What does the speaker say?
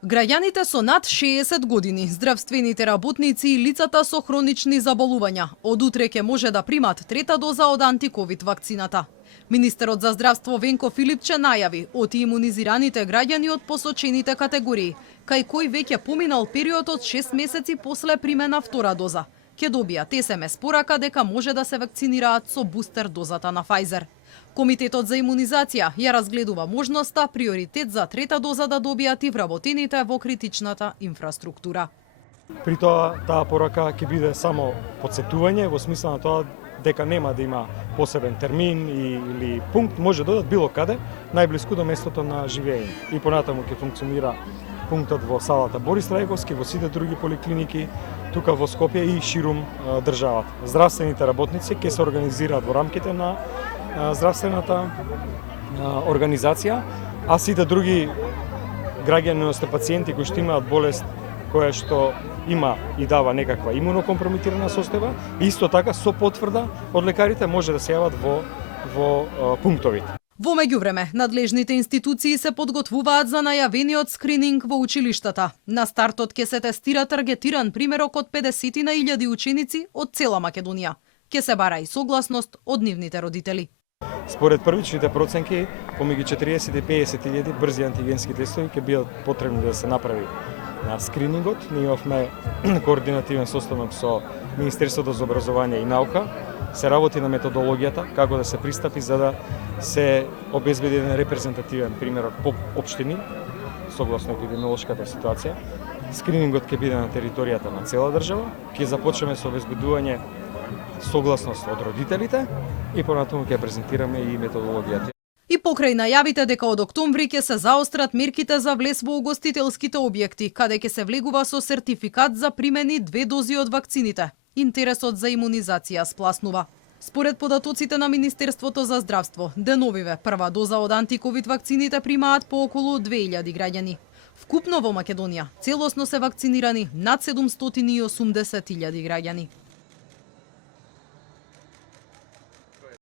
Граѓаните со над 60 години, здравствените работници и лицата со хронични заболувања од утре ќе може да примат трета доза од антиковид вакцината. Министерот за здравство Венко Филипче најави оти имунизираните граѓани од посочените категории, кај кои веќе поминал период од 6 месеци после примена втора доза, ќе добијат СМС порака дека може да се вакцинираат со бустер дозата на Pfizer. Комитетот за имунизација ја разгледува можноста приоритет за трета доза да добијат и вработените во критичната инфраструктура. При тоа, таа порака ќе биде само потсетување во смисла на тоа дека нема да има посебен термин или пункт, може да одат било каде, најблиску до местото на живење. И понатаму ќе функционира пунктот во салата Борис Трајковски, во сите други поликлиники, тука во Скопје и ширум државата. Здравствените работници ќе се организираат во рамките на здравствената организација, а сите други граѓани, одnosno пациенти кои што имаат болест која што има и дава некаква имунокомпрометирана состојба, исто така со потврда од лекарите може да се јават во пунктовите. Во меѓувреме, надлежните институции се подготвуваат за најавениот скрининг во училиштата. На стартот ќе се тестира таргетиран примерок од 50.000 ученици од цела Македонија. Ќе се бара и согласност од нивните родители. Според првичните проценки, помеѓу 40 и 50.000 брзи антигенски тестови ќе бидат потребни да се направи на скринингот. Ние имавме координативен состанок со Министерството за образование и наука. Се работи на методологијата, како да се пристапи за да се обезбеди еден репрезентативен примерок по општини, согласно епидемиолошката ситуација. Скринингот ќе биде на територијата на цела држава. Ќе започнеме со обезбедување согласност од родителите и понатаму ќе презентираме и методологијата. И покрај најавите дека од октомври ќе се заострат мерките за влез во угостителските објекти, каде ќе се влегува со сертификат за примени 2 дози од вакцините, интересот за имунизација спласнува. Според податоците на Министерството за здравство, деновиве прва доза од антиковид вакцините примаат по околу 2000 граѓани. Вкупно во Македонија целосно се вакцинирани над 780.000 граѓани.